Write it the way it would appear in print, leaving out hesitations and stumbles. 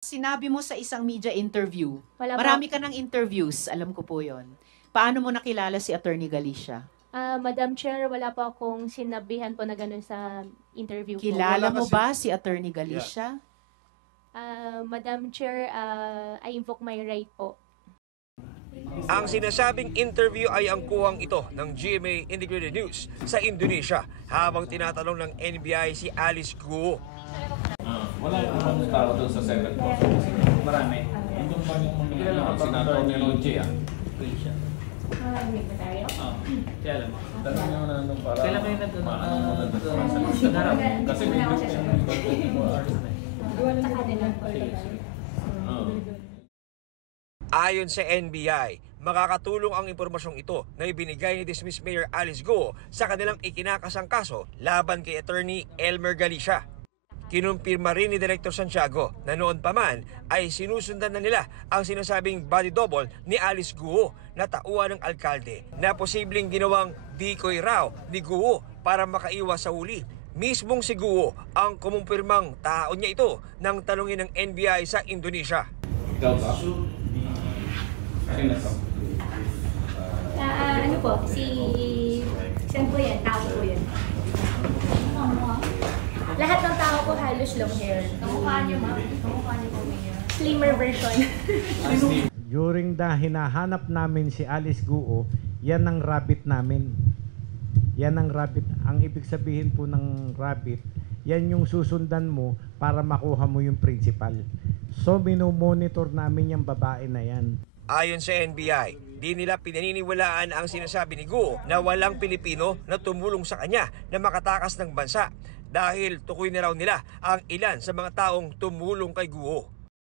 Sinabi mo sa isang media interview, Wala po. marami ka ng interviews, alam ko po yon. Paano mo nakilala si Attorney Galicia? Madam Chair, wala po akong sinabihan po na gano'n sa interview po. Kilala Wala mo kasi- ba si Attorney Galicia? Madam Chair, I invoke my right po. Ang sinasabing interview ay ang kuwang ito ng GMA Integrated News sa Indonesia habang tinatanong ng NBI si Alice Guo. Wala namang tao doon sa Senate po. Marami. Yung ba yung mga senator ni Lonche Kaya alam mo. Tanong nyo na nung para Kailan kayo nag-harap? Kasi may group Ayon sa NBI, makakatulong ang impormasyong ito na ibinigay ni dismissed Mayor Alice Guo sa kanilang ikinakasang kaso laban kay Attorney Elmer Galicia. Kinumpirma rin ni Director Santiago na noon pa man ay sinusundan na nila ang sinasabing body double ni Alice Guo na tauhan ng alkalde na posibleng ginawang decoy raw ni Guo para makaiwas sa huli. Mismong si Guo ang kumumpirmang tao niya ito nang tanungin ng NBI sa Indonesia. Ikaw ba? Sino to? Ano po, saan po yan? Tao po yan. Lahat ng tao po halos long hair. Kamukha niyo, ma'am. Kamukha niyo po, Mayor. Slimmer version. During the hinahanap namin si Alice Guo, yan ang rabbit namin. Yan ang rabbit. Ang ibig sabihin po ng rabbit, yan yung susundan mo para makuha mo yung principal. So, minomonitor namin yung babae na yan. Ayon sa NBI, di nila pinaniniwalaan ang sinasabi ni Guo na walang Pilipino na tumulong sa kanya na makatakas ng bansa dahil tukoy na raw nila ang ilan sa mga taong tumulong kay Guo.